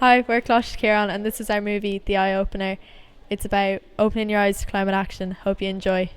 Hi, we're Closh Kieran and this is our movie, The Eye Opener. It's about opening your eyes to climate action. Hope you enjoy.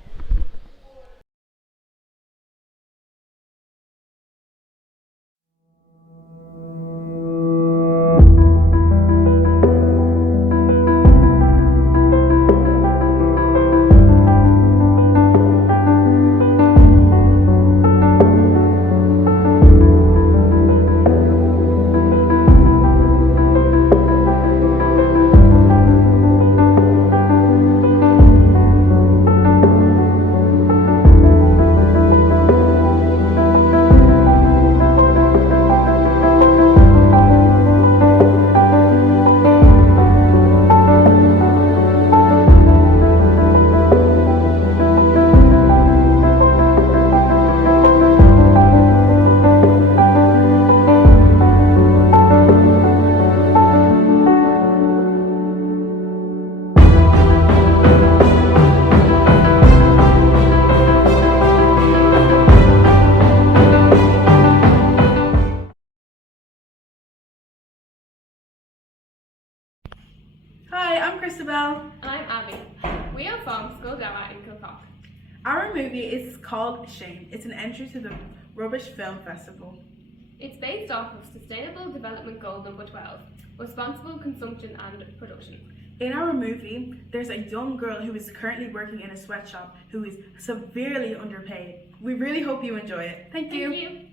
Hi, I'm Christabel. I'm Abby. We are from Skulldara in Kilcock. Our movie is called Shame. It's an entry to the Rubbish Film Festival. It's based off of Sustainable Development Goal number 12, Responsible Consumption and Production. In our movie, there's a young girl who is currently working in a sweatshop who is severely underpaid. We really hope you enjoy it. Thank you. Thank you.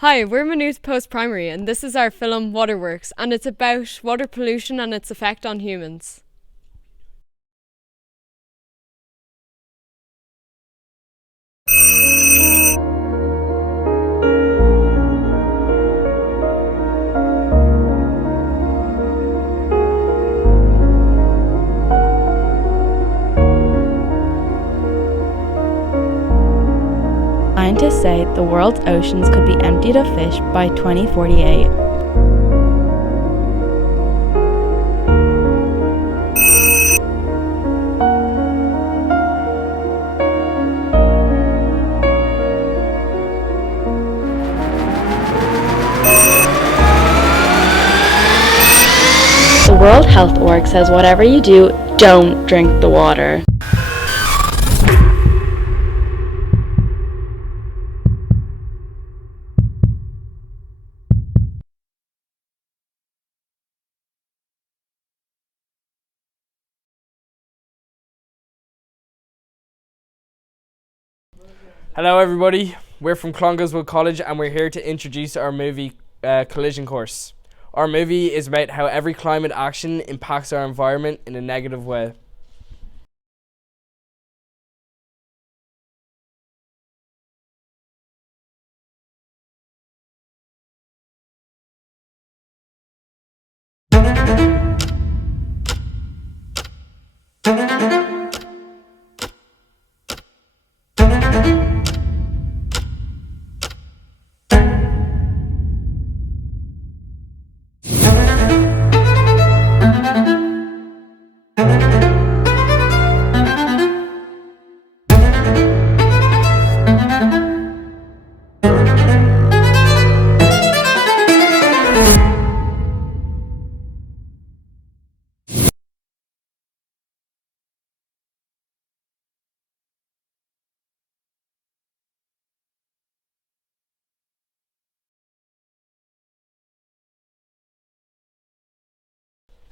Hi, we're Maynooth Post Primary and this is our film Waterworks and it's about water pollution and its effect on humans. Scientists say the world's oceans could be emptied of fish by 2048. The World Health Org says whatever you do, don't drink the water. Hello everybody, we're from Clongowesville College and we're here to introduce our movie Collision Course. Our movie is about how every climate action impacts our environment in a negative way.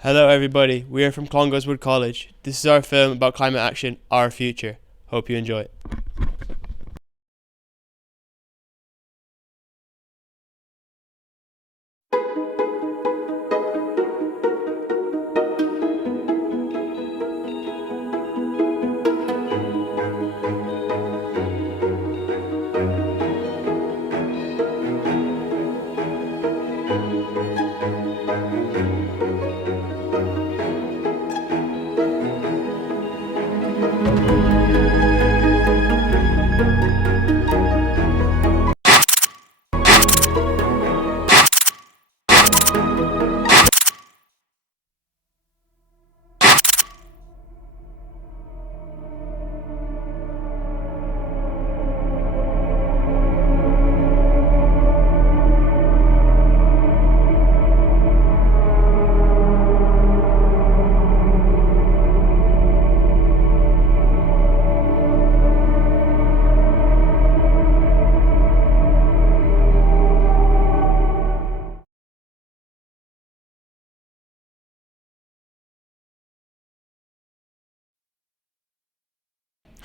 Hello everybody, we are from Clongoweswood College. This is our film about climate action, Our Future. Hope you enjoy it.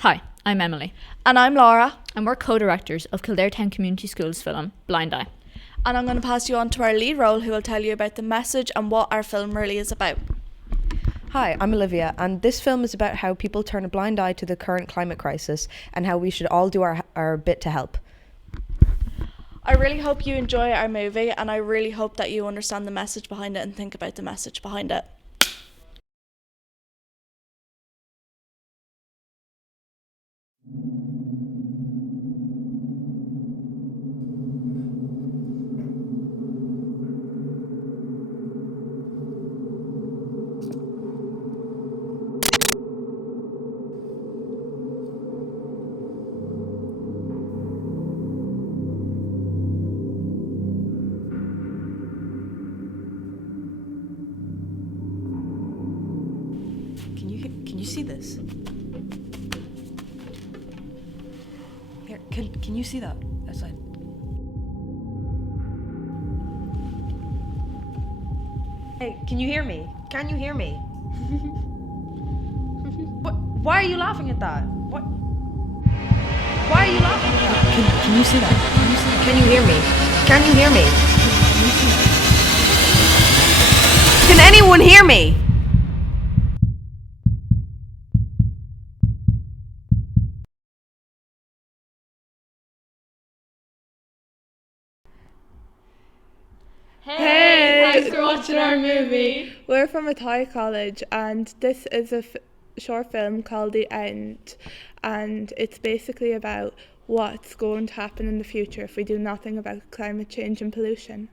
Hi, I'm Emily, And I'm Laura, and we're co-directors of Kildare Town Community Schools film Blind Eye. and I'm going to pass you on to our lead role who will tell you about the message and what our film really is about. Hi, I'm Olivia, and this film is about how people turn a blind eye to the current climate crisis and how we should all do our bit to help. I really hope you enjoy our movie, and I really hope that you understand the message behind it and think about the message behind it. Can you see this? Here, can you see that outside? Hey, can you hear me? Can you hear me? What? Why are you laughing at that? What? Why are you laughing at that? Can you see that? Can you see that? Can you hear me? Can you hear me? Can you see that? Can anyone hear me? Hey, thanks for watching our movie. We're from a Thai college, and this is a short film called The End, and it's basically about what's going to happen in the future if we do nothing about climate change and pollution.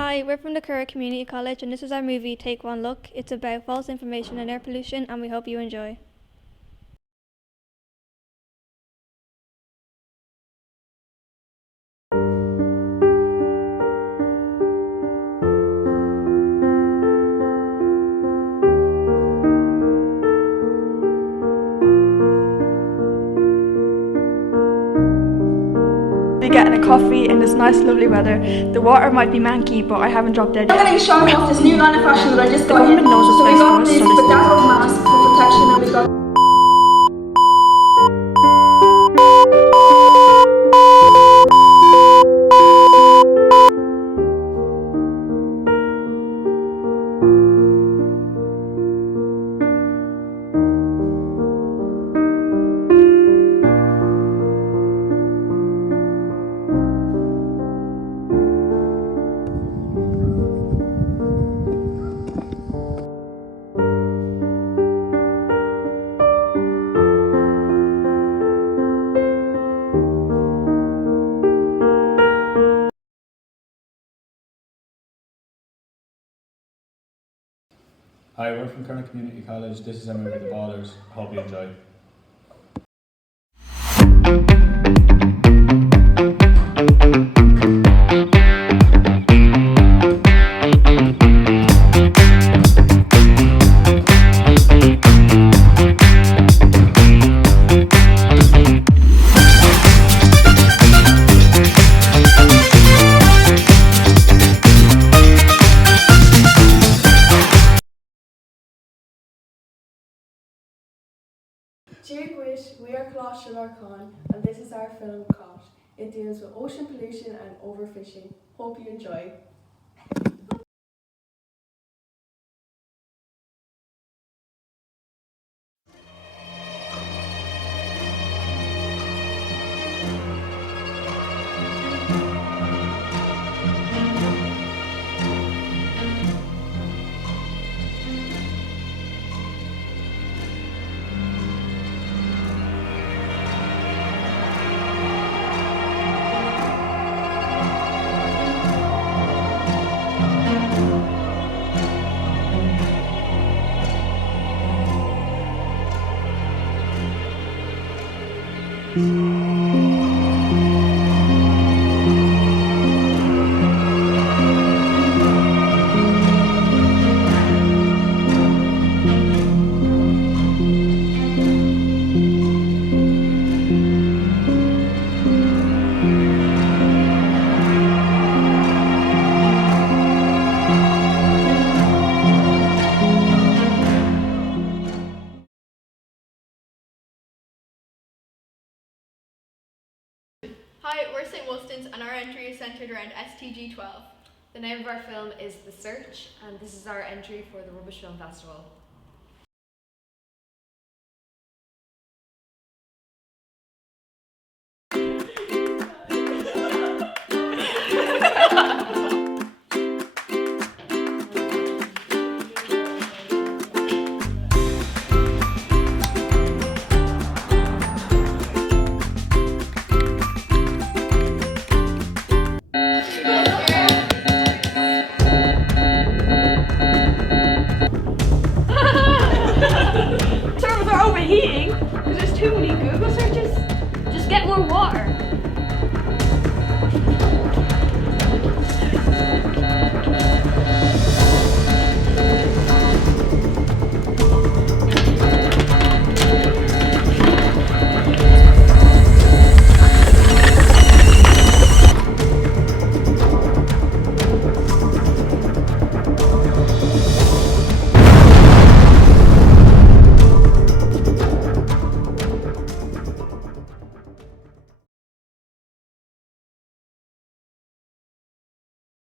Hi, we're from the Curra Community College and this is our movie Take One Look. It's about false information and air pollution and we hope you enjoy. Be getting a coffee in this nice lovely weather. The water might be manky, but I haven't dropped dead yet. I'm going to be showing off this new line of fashion that I just got in. knows So what's we got best this for us, so bedazzled mask for protection, and we got Hi, we're from County Community College. This is our movie, The Ballers. Hope you enjoy. We are Colosh Khan, and this is our film Caught. It deals with ocean pollution and overfishing. Hope you enjoy. Hi, we're St. Wolston's and our entry is centred around STG 12. The name of our film is The Search, and this is our entry for the Rubbish Film Festival.